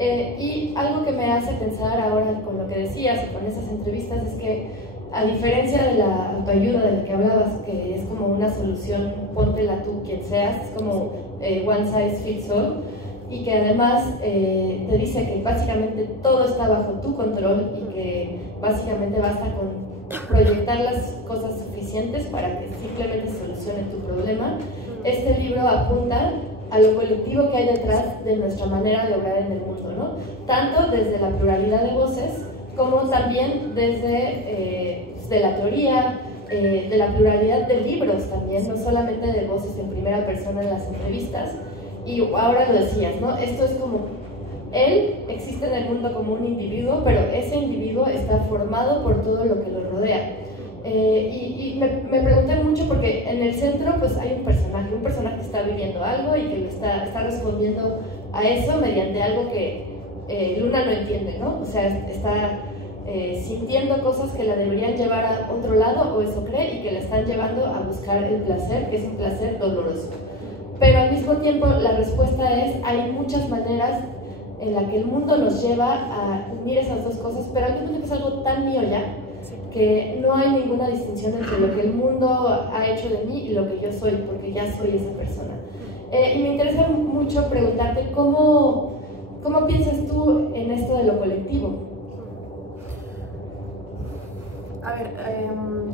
Y algo que me hace pensar ahora con lo que decías y con esas entrevistas es que, a diferencia de la autoayuda de la que hablabas, que es como una solución, póntela tú quien seas, es como one size fits all, y que además te dice que básicamente todo está bajo tu control y que básicamente basta con proyectar las cosas suficientes para que simplemente solucione tu problema. Este libro apunta a lo colectivo que hay detrás de nuestra manera de obrar en el mundo, ¿no? Tanto desde la pluralidad de voces como también desde de la teoría, de la pluralidad de libros también, no solamente de voces en primera persona en las entrevistas. Y ahora lo decías, ¿no? Esto es como, él existe en el mundo como un individuo, pero ese individuo está formado por todo lo que lo rodea. Y me pregunté mucho porque en el centro pues hay un personaje que está viviendo algo y que lo está respondiendo a eso mediante algo que Luna no entiende, ¿no? O sea, está sintiendo cosas que la deberían llevar a otro lado, o eso cree, y que la están llevando a buscar el placer, que es un placer doloroso. Pero al mismo tiempo la respuesta es, hay muchas maneras en las que el mundo nos lleva a unir esas dos cosas, pero al mismo tiempo es algo tan mío ya, que no hay ninguna distinción entre lo que el mundo ha hecho de mí y lo que yo soy, porque ya soy esa persona. Y me interesa mucho preguntarte, ¿cómo piensas tú en esto de lo colectivo? A ver,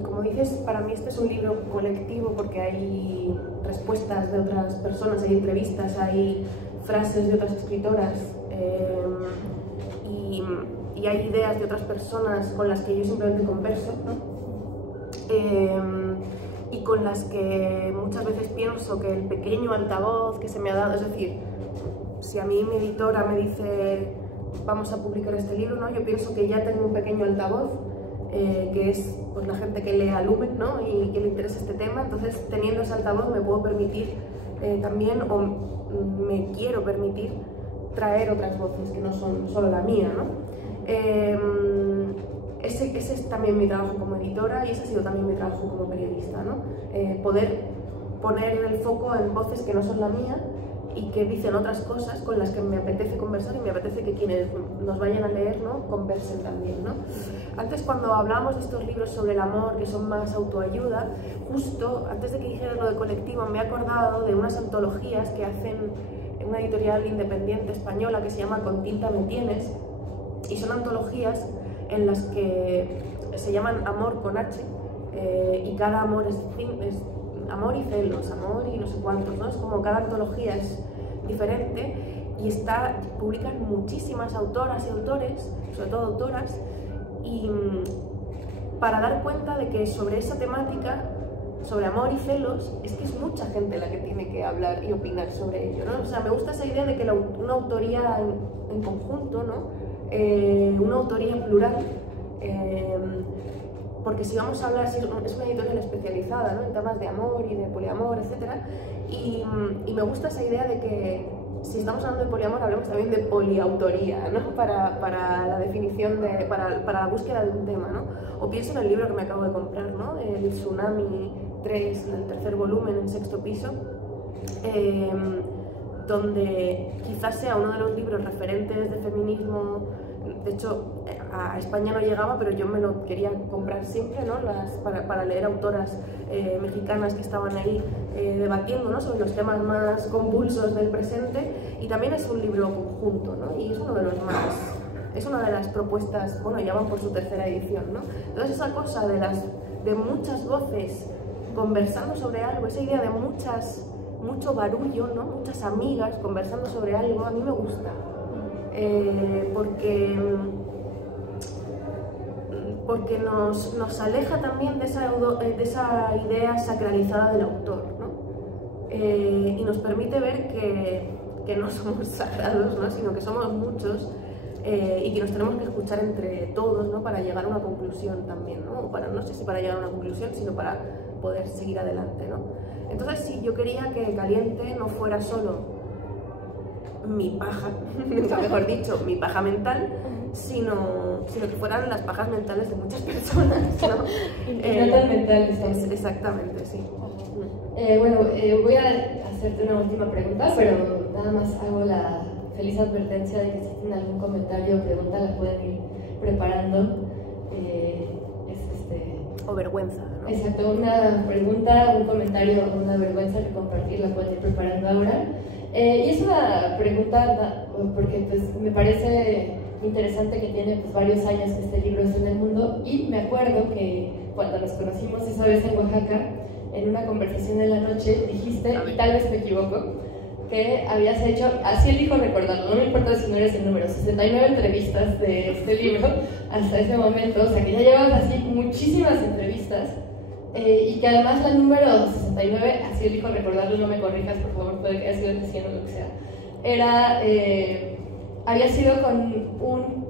como dices, para mí este es un libro colectivo porque hay respuestas de otras personas, hay entrevistas, hay frases de otras escritoras y hay ideas de otras personas con las que yo simplemente converso, ¿no? Y con las que muchas veces pienso que el pequeño altavoz que se me ha dado, es decir, si a mí mi editora me dice vamos a publicar este libro, ¿no? Yo pienso que ya tengo un pequeño altavoz que es pues, la gente que lea Lumen, ¿no? Y que le interesa este tema. Entonces, teniendo ese altavoz me puedo permitir también, o me quiero permitir, traer otras voces que no son solo la mía, ¿no? Ese es también mi trabajo como editora y ese ha sido también mi trabajo como periodista, ¿no? Poder poner el foco en voces que no son la mía y que dicen otras cosas con las que me apetece conversar y me apetece que quienes nos vayan a leer, ¿no?, conversen también, ¿no? Antes, cuando hablábamos de estos libros sobre el amor, que son más autoayuda, justo antes de que dijeras lo de colectivo, me he acordado de unas antologías que hacen una editorial independiente española que se llama Con tinta me tienes, y son antologías en las que se llaman Amor con H, y cada amor es amor y celos, amor y no sé cuántos, ¿no? Es como cada antología es diferente y publican muchísimas autoras y autores, sobre todo autoras, y para dar cuenta de que sobre esa temática, sobre amor y celos, es que es mucha gente la que tiene que hablar y opinar sobre ello, ¿no? O sea, me gusta esa idea de que una autoría en conjunto, ¿no? Una autoría plural, porque si vamos a hablar, es una editorial especializada, ¿no?, en temas de amor y de poliamor, etc. Y me gusta esa idea de que si estamos hablando de poliamor, hablemos también de poliautoría, ¿no?, para la definición, para la búsqueda de un tema, ¿no? O pienso en el libro que me acabo de comprar, ¿no?, el Tsunami 3, el tercer volumen en 6º piso, donde quizás sea uno de los libros referentes de feminismo. De hecho, a España no llegaba, pero yo me lo quería comprar siempre, ¿no?, para leer autoras mexicanas que estaban ahí debatiendo, ¿no?, sobre los temas más convulsos del presente, y también es un libro conjunto, ¿no?, y es uno de los más... Es una de las propuestas, bueno, ya van por su 3ª edición, ¿no? Entonces esa cosa de muchas voces conversando sobre algo, esa idea de mucho barullo, ¿no?, muchas amigas conversando sobre algo, a mí me gusta. Porque nos aleja también de esa idea sacralizada del autor, ¿no? Y nos permite ver que no somos sagrados, ¿no?, sino que somos muchos, y que nos tenemos que escuchar entre todos, ¿no?, para llegar a una conclusión también, ¿no? No sé si para llegar a una conclusión, sino para poder seguir adelante, ¿no? Entonces sí, yo quería que Caliente no fuera solo mi paja, mejor dicho, mi paja mental, sino que fueran las pajas mentales de muchas personas, ¿no? Notas mentales. Exactamente, sí. Bueno, voy a hacerte una última pregunta, pero nada más hago la feliz advertencia de que si tienen algún comentario o pregunta la pueden ir preparando. O vergüenza, ¿no? Exacto, una pregunta, un comentario o una vergüenza que compartir la pueden ir preparando ahora. Y es una pregunta porque pues, me parece interesante que tiene pues, varios años que este libro está en el mundo, y me acuerdo que cuando nos conocimos esa vez en Oaxaca, en una conversación en la noche, dijiste, y tal vez me equivoco, que habías hecho, así elijo recordarlo, no me importa si no eres el número, 69 entrevistas de este libro hasta ese momento, o sea que ya llevas así muchísimas entrevistas, y que además la número 69, así elijo recordarlo, no me corrijas por favor, puede que haya sido el 100 o lo que sea, había sido con un,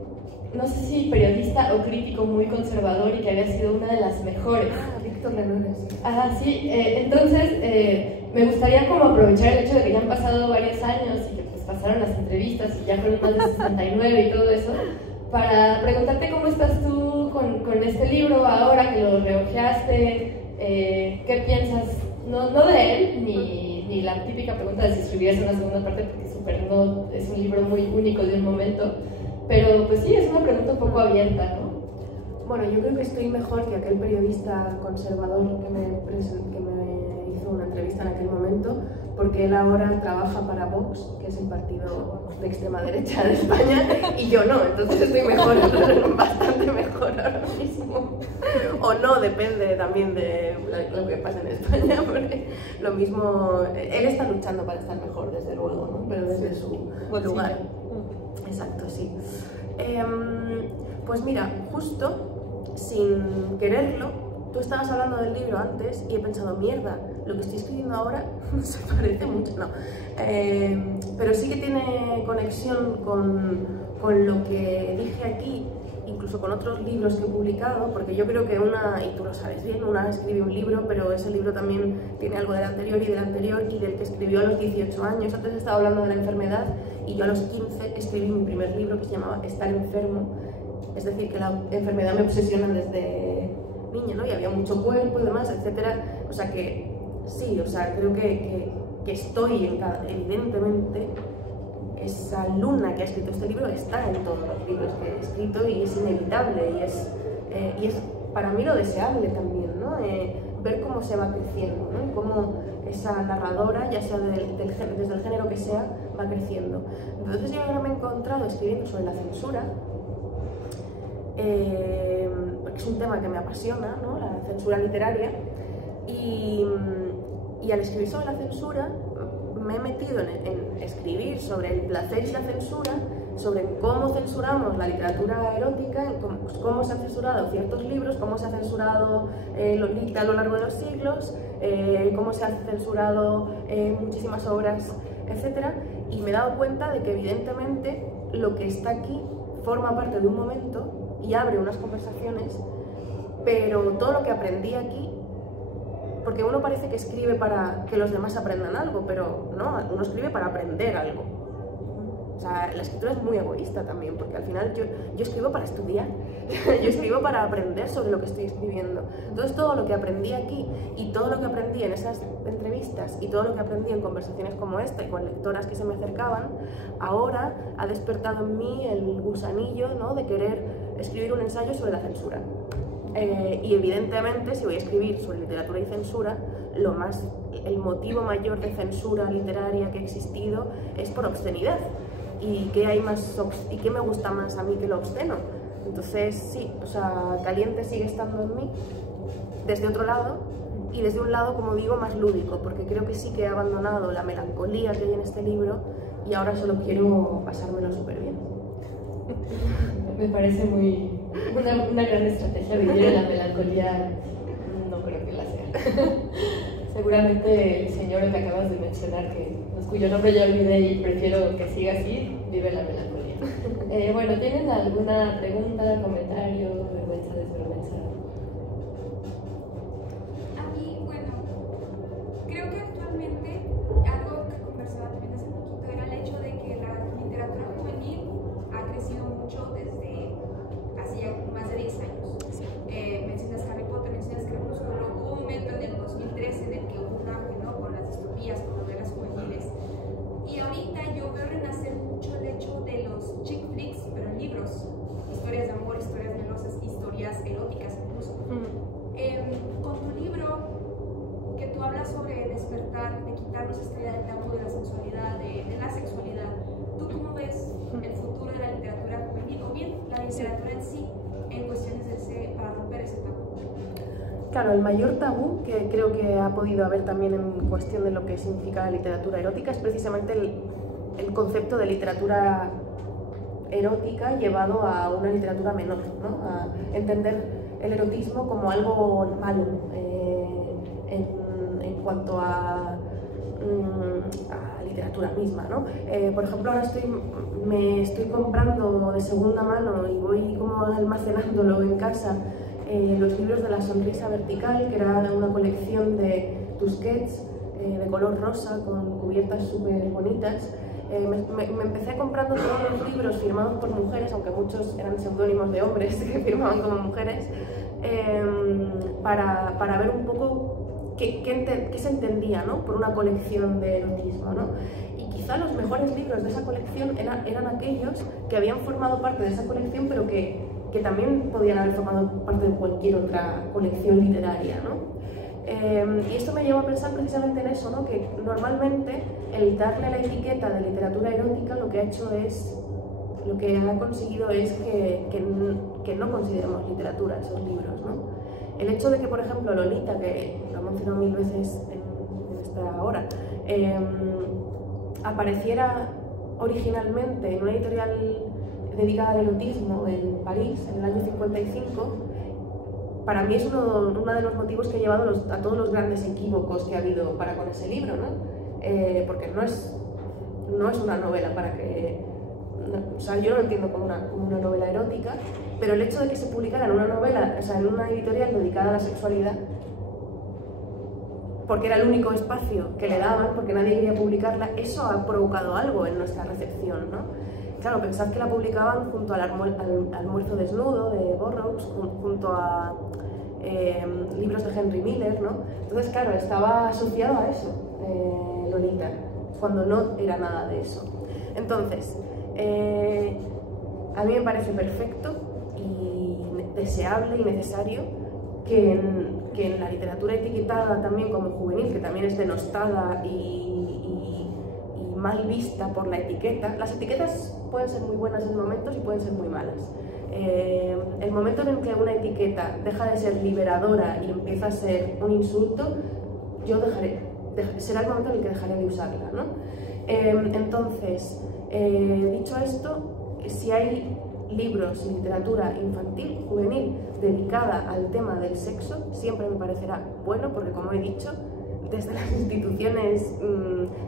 no sé si periodista o crítico muy conservador, y que había sido una de las mejores. Víctor Renunes. Sí, entonces me gustaría como aprovechar el hecho de que ya han pasado varios años y que pues pasaron las entrevistas y ya fueron más de 69 y todo eso, para preguntarte cómo estás tú con este libro ahora que lo rehojeaste, qué piensas, no de él, ni la típica pregunta de si escribirías una segunda parte, porque no, es un libro muy único de un momento, pero pues sí, es una pregunta un poco abierta, ¿no? Bueno, yo creo que estoy mejor que aquel periodista conservador que me hizo una entrevista en aquel momento, porque él ahora trabaja para Vox, que es el partido de extrema derecha de España, y yo no, entonces estoy mejor, bastante mejor ahora mismo. O no, depende también de lo que pasa en España, porque lo mismo, él está luchando para estar mejor, desde luego, ¿no? Pero desde su lugar. Exacto, sí. Pues mira, justo sin quererlo, tú estabas hablando del libro antes y he pensado, mierda, lo que estoy escribiendo ahora se parece mucho, no. Pero sí que tiene conexión con lo que dije aquí, incluso con otros libros que he publicado, porque yo creo que y tú lo sabes bien, una escribió un libro, pero ese libro también tiene algo del anterior y del que escribió a los 18 años. Antes estaba hablando de la enfermedad, y yo a los 15 escribí mi primer libro, que se llamaba Estar enfermo. Es decir, que la enfermedad me obsesiona desde niña, ¿no? Y había mucho cuerpo y demás, etcétera. O sea que sí, o sea, creo que que estoy en cada... Evidentemente, esa luna que ha escrito este libro está en todos los libros que he escrito y es inevitable y es para mí lo deseable también, ¿no? Ver cómo se va creciendo, ¿no? Y cómo esa narradora, ya sea desde el género que sea, va creciendo. Entonces yo ahora me he encontrado escribiendo sobre la censura, porque es un tema que me apasiona, ¿no? La censura literaria, y al escribir sobre la censura me he metido en escribir sobre el placer y la censura, sobre cómo censuramos la literatura erótica, cómo se han censurado ciertos libros, cómo se ha censurado Lolita a lo largo de los siglos, cómo se han censurado muchísimas obras, etc. Y me he dado cuenta de que evidentemente lo que está aquí forma parte de un momento y abre unas conversaciones, pero todo lo que aprendí aquí, porque uno parece que escribe para que los demás aprendan algo, pero no, uno escribe para aprender algo. O sea, la escritura es muy egoísta también, porque al final yo escribo para estudiar, yo escribo para aprender sobre lo que estoy escribiendo. Entonces todo lo que aprendí aquí y todo lo que aprendí en esas entrevistas y todo lo que aprendí en conversaciones como esta y con lectoras que se me acercaban, ahora ha despertado en mí el gusanillo, ¿no?, de querer escribir un ensayo sobre la censura. Y evidentemente, si voy a escribir sobre literatura y censura, el motivo mayor de censura literaria que ha existido es por obscenidad. ¿Y qué me gusta más a mí que lo obsceno? Entonces sí, o sea, Caliente sigue estando en mí desde otro lado, y desde un lado, como digo, más lúdico, porque creo que sí que he abandonado la melancolía que hay en este libro y ahora solo quiero pasármelo súper bien. Me parece una gran estrategia vivir en la melancolía. No creo que la sea. Seguramente el señor que acabas de mencionar, cuyo nombre ya olvidé y prefiero que siga así, vive la melancolía. Bueno, ¿tienen alguna pregunta, comentario, vergüenza, desvergüenza? A mí, bueno, creo que actualmente algo que conversaba también hace poquito era el hecho de que la literatura juvenil ha crecido mucho desde hace ya más de 10 años. Mencionas Harry Potter, mencionas Crepúsculo, hubo un momento en el 2013 en el que hubo un auge, ¿no?, con las distopías, con novelas juveniles. Y ahorita yo veo renacer mucho el hecho de los chick flicks, pero en libros. Historias de amor, historias melosas, historias eróticas incluso. Con tu libro, que tú hablas sobre despertar, de quitarnos esta idea del tabú de la sensualidad, de la sexualidad, ¿tú cómo ves el futuro de la literatura juvenil o bien la literatura en sí en cuestiones para romper ese tabú? Claro, el mayor tabú que creo que ha podido haber también en cuestión de lo que significa la literatura erótica es precisamente el concepto de literatura erótica llevado a una literatura menor, ¿no? A entender el erotismo como algo malo en cuanto a literatura misma, ¿no? Por ejemplo, ahora me estoy comprando de segunda mano y voy como almacenándolo en casa los libros de La sonrisa vertical, que era una colección de Tusquets de color rosa con cubiertas súper bonitas. Me empecé comprando todos los libros firmados por mujeres, aunque muchos eran seudónimos de hombres que firmaban como mujeres, para ver un poco qué se entendía, ¿no?, por una colección de erotismo, ¿no? Y quizá los mejores libros de esa colección eran aquellos que habían formado parte de esa colección, pero que también podían haber formado parte de cualquier otra colección literaria, ¿no? Y esto me llevó a pensar precisamente en eso, ¿no?, que normalmente el darle la etiqueta de literatura erótica lo que ha conseguido es que no consideremos literatura esos libros, ¿no? El hecho de que, por ejemplo, Lolita, que lo he mencionado 1000 veces en esta hora, apareciera originalmente en una editorial dedicada al erotismo en París en el año 55, para mí es uno de los motivos que ha llevado a todos los grandes equívocos que ha habido para con ese libro, ¿no? Porque no es una novela para que... O sea, yo no lo entiendo como una novela erótica, pero el hecho de que se publicara en una novela, o sea, en una editorial dedicada a la sexualidad, porque era el único espacio que le daban, porque nadie quería publicarla, eso ha provocado algo en nuestra recepción, ¿no? Claro, pensad que la publicaban junto al almuerzo desnudo de Burroughs, junto a libros de Henry Miller, ¿no? Entonces, claro, estaba asociado a eso, Lolita, cuando no era nada de eso. Entonces, a mí me parece perfecto y deseable y necesario que en la literatura etiquetada también como juvenil, que también es denostada y mal vista por la etiqueta. Las etiquetas pueden ser muy buenas en momentos y pueden ser muy malas. El momento en el que una etiqueta deja de ser liberadora y empieza a ser un insulto, será el momento en el que dejaré de usarla, ¿no? Entonces, dicho esto, si hay libros y literatura infantil, juvenil, dedicada al tema del sexo, siempre me parecerá bueno, porque como he dicho, desde las instituciones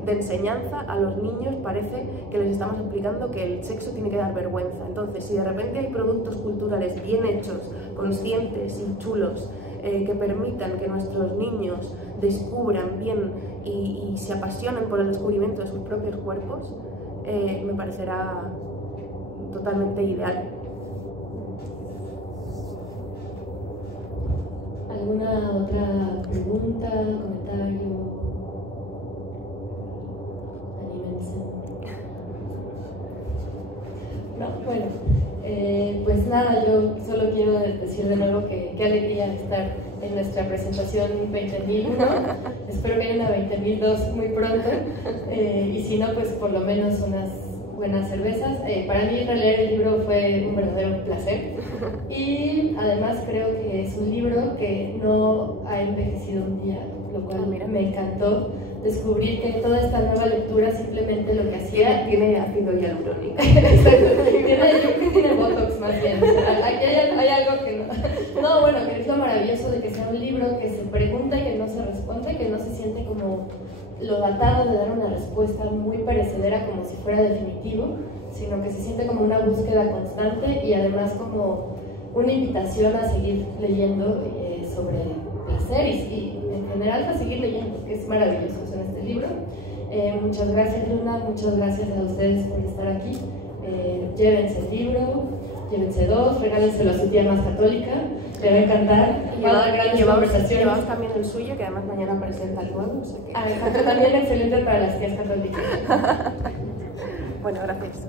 de enseñanza a los niños parece que les estamos explicando que el sexo tiene que dar vergüenza. Entonces, si de repente hay productos culturales bien hechos, conscientes y chulos, que permitan que nuestros niños descubran bien y se apasionen por el descubrimiento de sus propios cuerpos, me parecerá totalmente ideal. ¿Alguna otra pregunta, comentario? Anímense. No, bueno, pues nada, yo solo quiero decir de nuevo que qué alegría estar en nuestra presentación 20.001. Espero que haya una 20.002 muy pronto, y si no, pues por lo menos unas buenas cervezas. Para mí releer el libro fue un verdadero placer y además creo que es un libro que no ha envejecido un día, lo cual me encantó descubrir que toda esta nueva lectura simplemente lo que hacía... Tiene ácido hialurónico. Yo creo que tiene botox más bien. Aquí hay algo que no... No, bueno, que es lo maravilloso de que sea un libro que se pregunta y que no se responde, que no se siente como lo datado de dar una respuesta muy perecedera como si fuera definitivo, sino que se siente como una búsqueda constante y además como una invitación a seguir leyendo sobre placer y en general a seguir leyendo, que es maravilloso en este libro. Muchas gracias, Luna, muchas gracias a ustedes por estar aquí. Llévense el libro, llévense dos, regálenselo a su tía más católica, le va a encantar. Llevamos también el suyo, que además mañana presenta el nuevo. O sea que... También excelente para las tías católicas. Bueno, gracias.